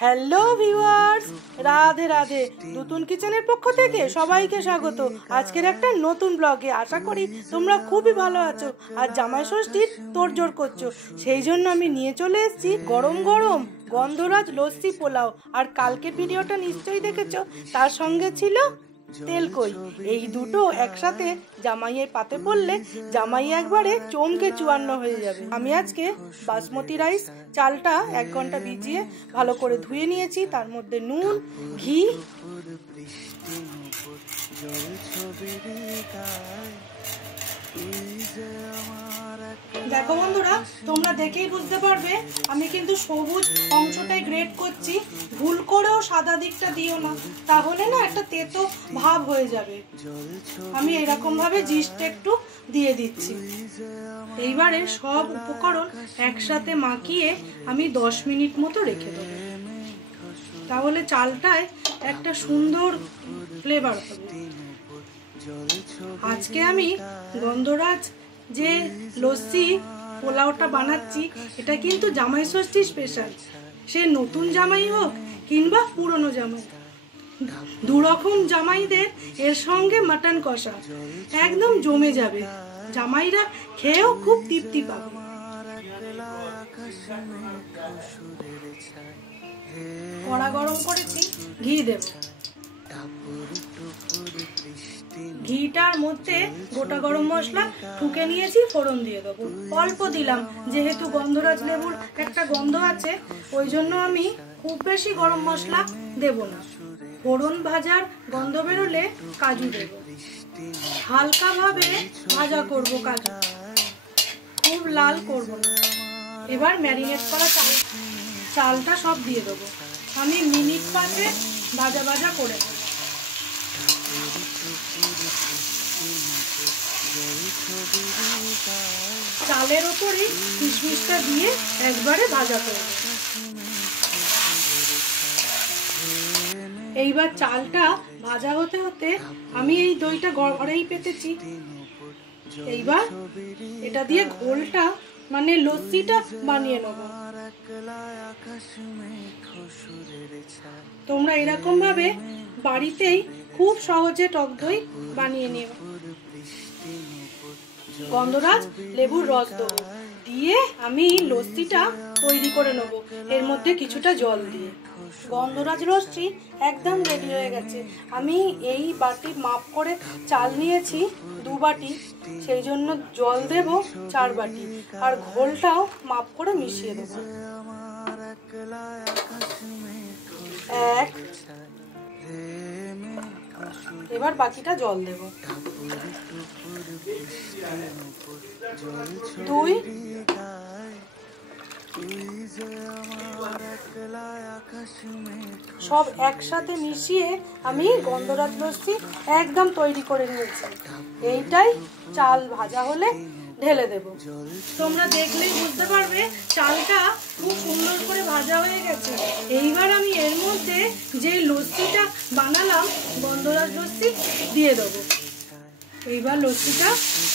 Hello viewers, Radhe Radhe. নতুন কিচেনের পক্ষ থেকে সবাইকে স্বাগত আজকের একটা নতুন ব্লগে। আশা করি তোমরা খুবই ভালো আছো আর জামাই ষষ্ঠীর তোড়জোড় করছো। সেই জন্য আমি নিয়ে চলে এসেছি গরম গরম গন্ধরাজ লস্যি পোলাও। আর কালকের ভিডিওটা নিশ্চয়ই দেখেছো, তার সঙ্গে ছিল তেলকই। এই দুটো একসাথে জামাইয়ের পাতে পড়লে জামাই একবারে চমকে চুয়ান্ন হয়ে যাবে। আমি আজকে বাসমতি রাইস চালটা 1 ঘন্টা ভিজিয়ে ভালো করে ধুয়ে নিয়েছি। তার মধ্যে নুন, ঘি, দেখো বন্ধুরা, তোমরা দেখেই বুঝতে পারবে আমি কিন্তু সবুজ অংশটাই গ্রেট করছি। ভুল করেও সাদা দিকটা দিও না, তাহলে না একটা তেতো ভাব হয়ে যাবে। আমি এরকম ভাবে জিস্টটা একটু দিয়ে দিচ্ছি। এইবারে সব উপকরণ একসাথে মাখিয়ে আমি 10 মিনিট মতো রেখে দেবো, তাহলে চালটায় একটা সুন্দর ফ্লেভার হবে। আজকে আমি গন্ধরাজ যে লস্যি পোলাওটা বানাচ্ছি, এটা কিন্তু জামাই ষষ্ঠী স্পেশাল। সে নতুন জামাই হোক কিংবা পুরনো জামাই, দুরকম জামাইদের এর সঙ্গে মাটন কষা একদম জমে যাবে। জামাইরা খেয়েও খুব তৃপ্তি পাবে। কড়া গরম করেছি, ঘি দেব। ঘিটার মধ্যে গোটা গরম মশলা ঠুকে নিয়েছি, ফোড়ন দিয়ে দেবো। অল্প দিলাম, যেহেতু গন্ধরাজ লেবুর একটা গন্ধ আছে, ওই জন্য আমি খুব বেশি গরম মশলা দেব না। ফোড়ন ভাজার গন্ধ বেরোলে কাজু দেব। হালকা ভাবে ভাজা করব কাজু, খুব লাল করব না। এবার ম্যারিনেট করা চালটা সব দিয়ে দেবো। আমি মিনিট 5 ভাজা ভাজা করে দেবো। চালের ওপরই কিশমিশটা দিয়ে একবারে ভাজা করে দেবো। এইবার চালটা ভাজা হতে হতে আমি এই দইটা ঘরেই পেতেছি। এইবার এটা দিয়ে ঘোলটা মানে লস্যিটা বানিয়ে নেব। তোমরা এরকম ভাবে বাড়িতেই খুব সহজে টক দই বানিয়ে নিও। গন্ধরাজ লেবুর রস দেবো, দিয়ে আমি লস্যিটা তৈরি করে নেব এর মধ্যে কিছুটা জল দিয়ে। গন্ধরাজ লস্যি একদম রেডি হয়ে গেছে। আমি এই বাটি মাপ করে চাল নিয়েছি 2 বাটি, সেই জন্য জল দেব 4 বাটি, আর ঘোলটাও মাপ করে মিশিয়ে দেব। 1, এবার বাকিটা জল দেব। 2, সব একসাথে মিশিয়ে আমি গন্ধরাজ লস্যি একদম তৈরি করে নিয়েছি। এইটাই চাল ভাজা হলে ঢেলে দেব। তোমরা দেখলেই বুঝতে পারবে চালটা খুব সুন্দর করে ভাজা হয়ে গেছে। এইবার আমি এর মধ্যে যে লস্যিটা বানালাম গন্ধরাজ লস্যি দিয়ে দেবো। এইবার লস্যিটা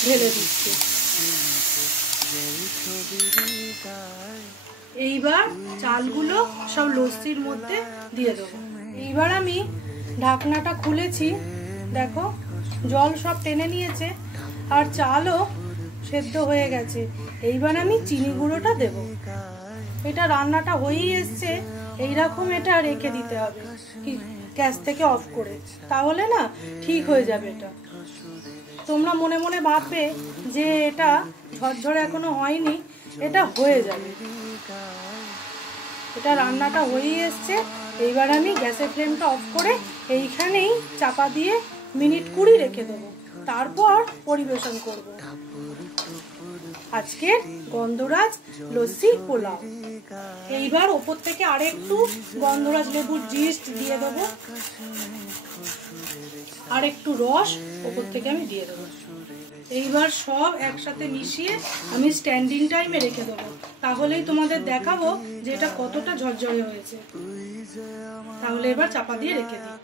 ঢেলে দিচ্ছি। এইবার চালগুলো সব লস্যির মধ্যে দিয়ে দেবো। এইবার আমি ঢাকনাটা খুলেছি, দেখো জল সব টেনে নিয়েছে আর চালও সেদ্ধ হয়ে গেছে। এইবার আমি চিনি গুঁড়োটা দেব। এটা রান্নাটা হয়েই এসছে, এইরকম এটা রেখে দিতে হবে গ্যাস থেকে অফ করে, তাহলে না ঠিক হয়ে যাবে। এটা তোমরা মনে মনে ভাববে যে এটা ঝরঝরে এখনো হয়নি, এটা হয়ে যাবে। এটা রান্নাটা হয়েই এসছে। এইবার আমি গ্যাসের ফ্লেমটা অফ করে এইখানেই চাপা দিয়ে মিনিট 20 রেখে দেবো, তারপর পরিবেশন করব আজকের গন্ধরাজ লস্যি পোলাও। এইবার ওপর থেকে আরেকটু গন্ধরাজ লেবুর জিস্ট দিয়ে দেবো, আর একটু রস ওপর থেকে আমি দিয়ে দেবো। এইবার সব একসাথে মিশিয়ে আমি স্ট্যান্ডিং টাইমে রেখে দেবো, তাহলেই তোমাদের দেখাবো যে এটা কতটা ঝরঝরে হয়েছে। তাহলে এবার চাপা দিয়ে রেখে দিই।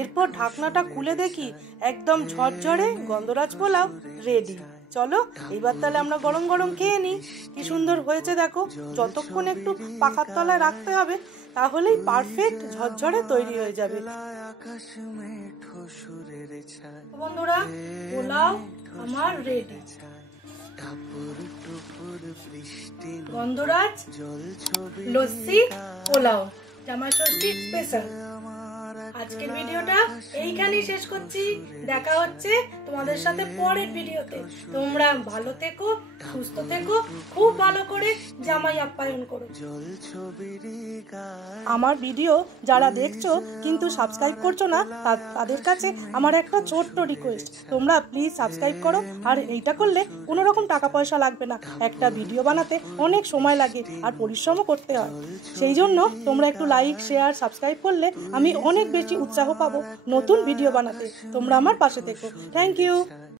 এরপর ঢাকনাটা খুলে দেখি একদম ঝরঝরে গন্ধরাজ পোলাও রেডি। চলো এইবার তাহলে আমরা গরম গরম খেয়ে নিই। কি সুন্দর হয়েছে দেখো, যতক্ষণ একটু পাখার তলায় রাখতে হবে তাহলেই পারফেক্ট ঝরঝরে তৈরি হয়ে যাবে। বন্ধুরা, পোলাও আমার রেডি। গন্ধরাজ লস্যি পোলাও জামাই ষষ্ঠীর স্পেশাল। আজকের ভিডিওটা এইখানেই শেষ করছি। দেখা হচ্ছে তোমাদের সাথে পরের ভিডিওতে। তোমরা ভালো থেকো, সুস্থ থেকো, খুব ভালো করে জামাই আপ্যায়ন করো। আমার ভিডিও যারা দেখছো কিন্তু সাবস্ক্রাইব করছো না, তাদের কাছে আমার একটা ছোট্ট রিকোয়েস্ট, তোমরা প্লিজ সাবস্ক্রাইব করো। আর এইটা করলে কোনো রকম টাকা পয়সা লাগবে না। একটা ভিডিও বানাতে অনেক সময় লাগে আর পরিশ্রমও করতে হয়। সেই জন্য তোমরা একটু লাইক, শেয়ার, সাবস্ক্রাইব করলে আমি অনেক বেশি উৎসাহ পাবো নতুন ভিডিও বানাতে। তোমরা আমার পাশে থেকো। Thank you.